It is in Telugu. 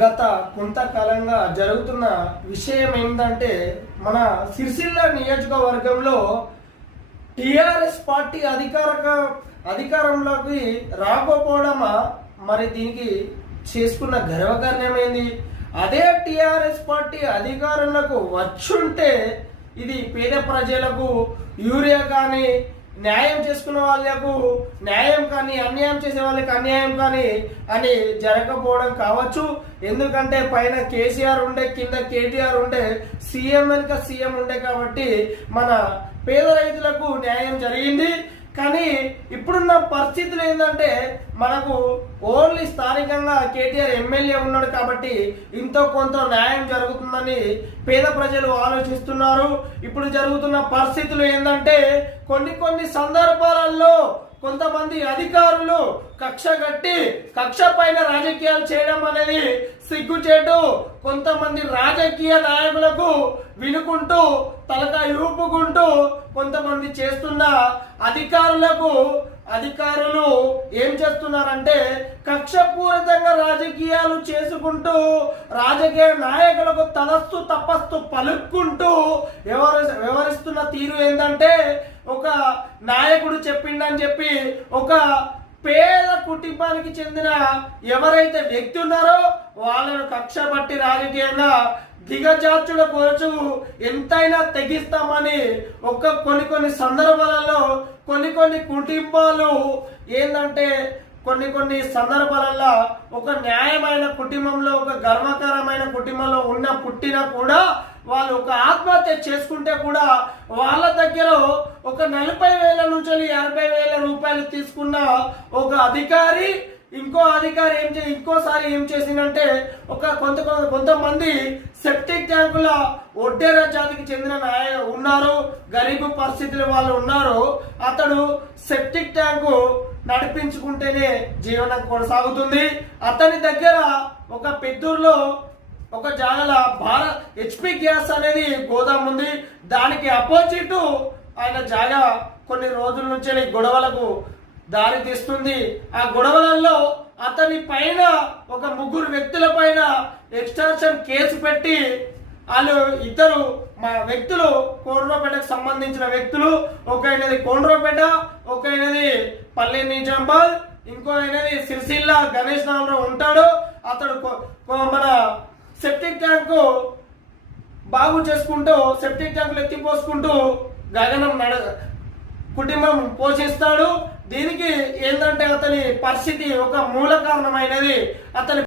గత కొంతకాలంగా జరుగుతున్న విషయం ఏంటంటే మన సిరిసిల్ల నియోజకవర్గంలో టిఆర్ఎస్ పార్టీ అధికారంలోకి రాకపోవడం మరి దీనికి చేసుకున్న గర్వకారణమైంది. అదే టిఆర్ఎస్ పార్టీ అధికారంలోకి వచ్చుంటే ఇది పేద ప్రజలకు యూరియా కానీ, న్యాయం చేసుకున్న వాళ్ళకు న్యాయం కానీ, అన్యాయం చేసే వాళ్ళకి అన్యాయం కానీ అని జరగకపోవడం కావచ్చు. ఎందుకంటే పైన కేసీఆర్ ఉండే, కింద కేటీఆర్ ఉండే, సీఎం వెనుక సీఎం ఉండే కాబట్టి మన పేద రైతులకు న్యాయం జరిగింది. కానీ ఇప్పుడున్న పరిస్థితులు ఏంటంటే మనకు ఓన్లీ స్థానికంగా కేటీఆర్ ఎమ్మెల్యే ఉన్నాడు కాబట్టి ఇంతో కొంత న్యాయం జరుగుతుందని పేద ప్రజలు ఆలోచిస్తున్నారు. ఇప్పుడు జరుగుతున్న పరిస్థితులు ఏంటంటే కొన్ని సందర్భాలలో కొంతమంది అధికారులు కక్ష పైన రాజకీయాలు చేయడం అనేది సిగ్గుచేటు. కొంతమంది రాజకీయ నాయకులకు వినుకుంటూ తలకాయ ఊపుకుంటూ కొంతమంది చేస్తున్న అధికారులు ఏం చేస్తున్నారంటే కక్షపూరితంగా రాజకీయాలు చేసుకుంటూ రాజకీయ నాయకులకు తలస్తు తపస్తు పలుక్కుంటూ వ్యవహరిస్తున్న తీరు ఏంటంటే ఒక నాయకుడు చెప్పిండని చెప్పి ఒక పేద కుటుంబానికి చెందిన ఎవరైతే వ్యక్తి ఉన్నారో వాళ్ళను కక్ష పట్టి రాజకీయంగా దిగజార్చుల కొరచు ఎంతైనా తెగిస్తామని కొన్ని సందర్భాలలో కొన్ని కుటుంబాలు ఏంటంటే కొన్ని సందర్భాలలో ఒక న్యాయమైన కుటుంబంలో, ఒక గర్వకరమైన కుటుంబంలో పుట్టినా కూడా వాళ్ళు ఒక ఆత్మహత్య చేసుకుంటే కూడా వాళ్ళ దగ్గర ఒక 40,000 నుంచి 50,000 రూపాయలు తీసుకున్న ఒక అధికారి ఇంకోసారి ఏం చేసిందంటే కొంతమంది సెప్టిక్ ట్యాంకుల ఒడ్డెర జాతికి చెందిన ఉన్నారు, గరీబు పరిస్థితుల వాళ్ళు ఉన్నారు. అతడు సెప్టిక్ ట్యాంకు నడిపించుకుంటేనే జీవనం కొనసాగుతుంది. అతని దగ్గర ఒక పెద్దూరులో ఒక జాగల హెచ్పి గ్యాస్ అనేది గోదాం ఉంది. దానికి అపోజిట్ ఆయన జాగా కొన్ని రోజుల నుంచి గొడవలకు దారి తీస్తుంది. ఆ గొడవలలో అతని పైన ఒక 3 వ్యక్తుల పైన ఎక్స్టార్షన్ కేసు పెట్టి ఇద్దరు వ్యక్తులు కోనరాపేటకు సంబంధించిన వ్యక్తులు, ఒక అయినది కోనరాపేట, ఒక అయినది పల్లె నిజామాబాద్, ఇంకో అయినది సిరిసిల్ల గణేష్ నగర్లో ఉంటాడు. అతడు మన సెప్టిక్ ట్యాంకు బాగు చేసుకుంటూ సెప్టిక్ ట్యాంకులు ఎత్తిపోసుకుంటూ గగనం కుటుంబం పోషిస్తాడు. దీనికి ఏంటంటే అతని పరిస్థితి ఒక మూల కారణమైనది. అతని